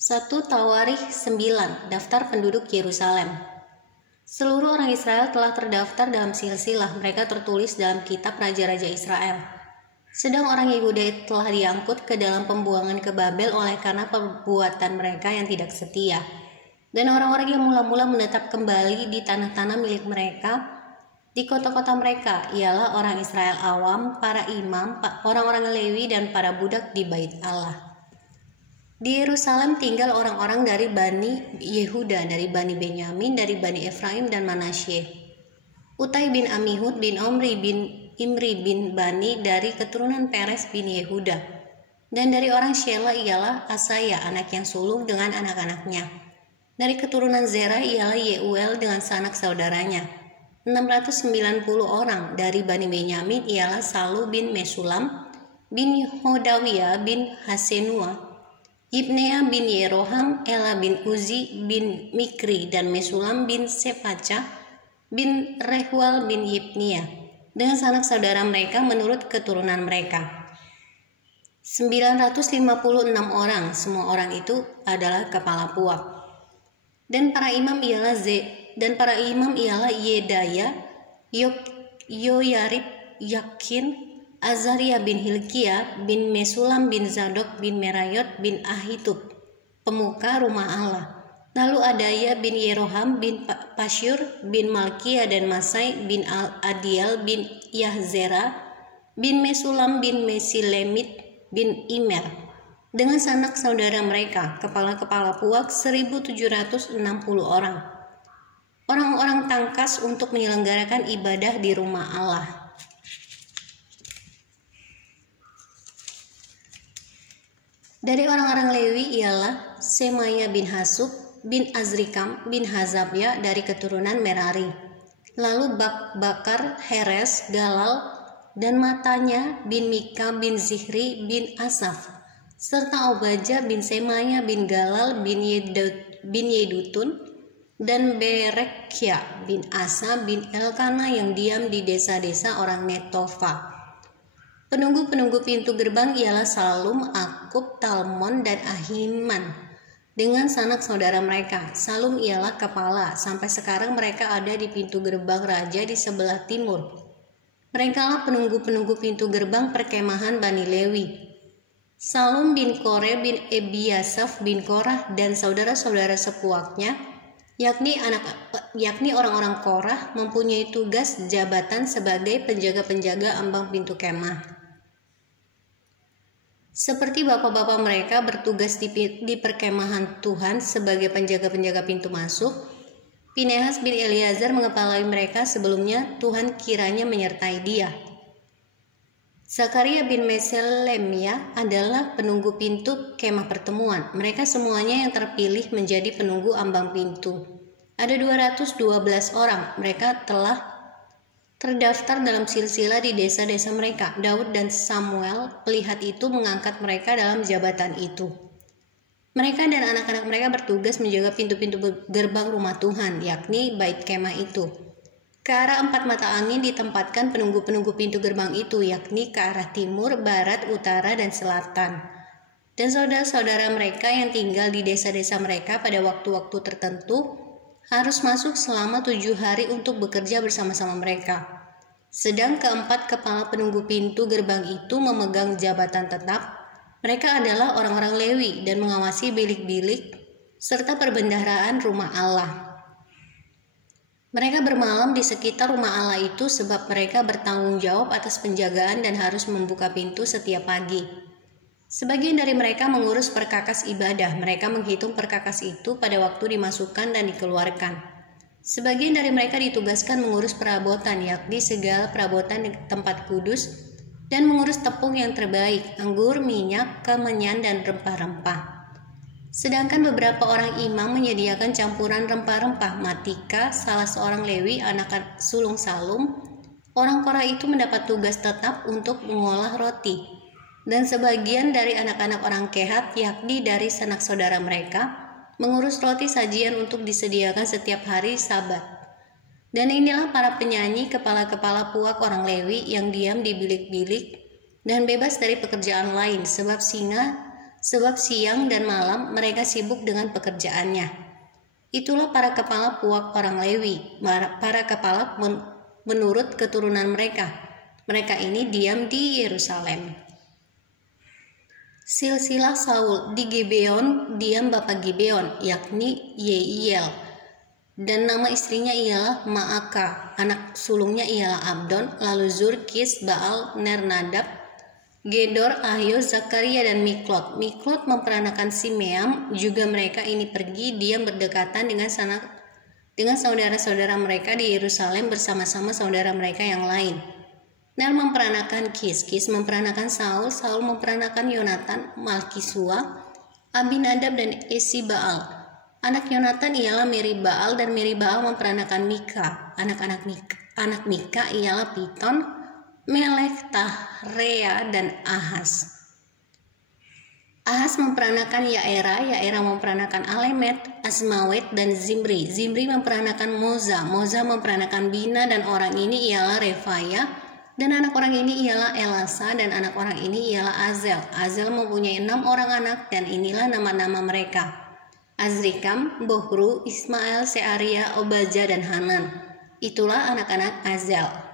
1 Tawarikh 9. Daftar penduduk Yerusalem. Seluruh orang Israel telah terdaftar dalam silsilah, mereka tertulis dalam kitab raja-raja Israel. Sedang orang Yehuda telah diangkut ke dalam pembuangan ke Babel oleh karena perbuatan mereka yang tidak setia. Dan orang-orang yang mula-mula menetap kembali di tanah-tanah milik mereka, di kota-kota mereka, ialah orang Israel awam, para imam, orang-orang Lewi, dan para budak di bait Allah. Di Yerusalem tinggal orang-orang dari Bani Yehuda, dari Bani Benyamin, dari Bani Efraim dan Manasye. Utai bin Amihud bin Omri bin Imri bin Bani dari keturunan Peres bin Yehuda. Dan dari orang Shela ialah Asaya, anak yang sulung dengan anak-anaknya. Dari keturunan Zera ialah Yeuel dengan sanak saudaranya. 690 orang. Dari Bani Benyamin ialah Salu bin Mesulam bin Hodawiyah bin Hasenua, Ibnea bin Yeroham, Ela bin Uzi bin Mikri, dan Mesulam bin Sepaca bin Rehual bin Yibnia dengan sanak saudara mereka menurut keturunan mereka. 956 orang, semua orang itu adalah kepala puak. Dan para imam ialah Yedaya, Yoyarib, Yakin, Azaria bin Hilkiah bin Mesulam bin Zadok bin Merayot bin Ahitub, pemuka rumah Allah. Lalu Adaya bin Yeroham bin Pasyur bin Malkia dan Masai bin Adiel bin Yahzera bin Mesulam bin Mesilemit bin Imer dengan sanak saudara mereka, kepala-kepala puak 1760 orang. Orang-orang tangkas untuk menyelenggarakan ibadah di rumah Allah. Dari orang-orang Lewi ialah Semaya bin Hasub bin Azrikam bin Hazabya dari keturunan Merari. Lalu Bakar, Heres, Galal, dan Matanya bin Mika bin Zihri bin Asaf, serta Obaja bin Semaya bin Galal bin Yedutun, dan Berekya bin Asa bin Elkana yang diam di desa-desa orang Netofa. Penunggu-penunggu pintu gerbang ialah Salum, Akub, Talmon, dan Ahiman dengan sanak saudara mereka. Salum ialah kepala. Sampai sekarang mereka ada di pintu gerbang raja di sebelah timur. Merekalah penunggu-penunggu pintu gerbang perkemahan Bani Lewi. Salum bin Kore bin Ebiasaf bin Korah dan saudara-saudara sepuaknya, yakni orang-orang Korah, mempunyai tugas jabatan sebagai penjaga-penjaga ambang pintu kemah. Seperti bapak-bapak mereka bertugas di perkemahan Tuhan sebagai penjaga-penjaga pintu masuk, Pinehas bin Eleazar mengepalai mereka. Sebelumnya Tuhan kiranya menyertai dia. Zakaria bin Meselemia adalah penunggu pintu kemah pertemuan. Mereka semuanya yang terpilih menjadi penunggu ambang pintu. Ada 212 orang. Mereka telah terdaftar dalam silsilah di desa-desa mereka. Daud dan Samuel pelihat itu mengangkat mereka dalam jabatan itu. Mereka dan anak-anak mereka bertugas menjaga pintu-pintu gerbang rumah Tuhan, yakni bait kemah itu. Ke arah 4 mata angin ditempatkan penunggu-penunggu pintu gerbang itu, yakni ke arah timur, barat, utara, dan selatan. Dan saudara-saudara mereka yang tinggal di desa-desa mereka pada waktu-waktu tertentu harus masuk selama 7 hari untuk bekerja bersama-sama mereka. Sedang keempat kepala penunggu pintu gerbang itu memegang jabatan tetap. Mereka adalah orang-orang Lewi dan mengawasi bilik-bilik serta perbendaharaan rumah Allah. Mereka bermalam di sekitar rumah Allah itu sebab mereka bertanggung jawab atas penjagaan dan harus membuka pintu setiap pagi. Sebagian dari mereka mengurus perkakas ibadah. Mereka menghitung perkakas itu pada waktu dimasukkan dan dikeluarkan. Sebagian dari mereka ditugaskan mengurus perabotan, yakni segala perabotan di tempat kudus, dan mengurus tepung yang terbaik, anggur, minyak, kemenyan, dan rempah-rempah. Sedangkan beberapa orang imam menyediakan campuran rempah-rempah. Matika, salah seorang Lewi, anak sulung Salum, orang Korah itu mendapat tugas tetap untuk mengolah roti. Dan sebagian dari anak-anak orang Kehat, yakni dari sanak saudara mereka, mengurus roti sajian untuk disediakan setiap hari Sabat. Dan inilah para penyanyi, kepala-kepala puak orang Lewi yang diam di bilik-bilik dan bebas dari pekerjaan lain, sebab sebab siang dan malam mereka sibuk dengan pekerjaannya. Itulah para kepala puak orang Lewi, para kepala menurut keturunan mereka. Mereka ini diam di Yerusalem. Silsilah Saul di Gibeon, diam bapak Gibeon, yakni Yeiel, dan nama istrinya ialah Maaka, anak sulungnya ialah Abdon, lalu Zur, Kis, Baal, Ner, Nadab, Gedor, Ahio, Zakaria, dan Miklot. Miklot memperanakan Simeam. Juga mereka ini pergi diam berdekatan dengan saudara-saudara mereka di Yerusalem bersama-sama saudara mereka yang lain. Ner memperanakan Kis, Kis memperanakan Saul, Saul memperanakan Yonatan, Malkisua, Abinadab, dan Esibaal. Anak Yonatan ialah Meribaal, dan Meribaal memperanakan Mika. Anak Mika ialah Piton, Melek, Tahrea, dan Ahas. Ahas memperanakan Yaera, Yaera memperanakan Alemet, Asmawet, dan Zimri. Zimri memperanakan Moza, Moza memperanakan Bina, dan orang ini ialah Refaya, dan anak orang ini ialah Elasa, dan anak orang ini ialah Azel. Azel mempunyai 6 orang anak, dan inilah nama-nama mereka: Azrikam, Bohru, Ismael, Searia, Obaja, dan Hanan. Itulah anak-anak Azel.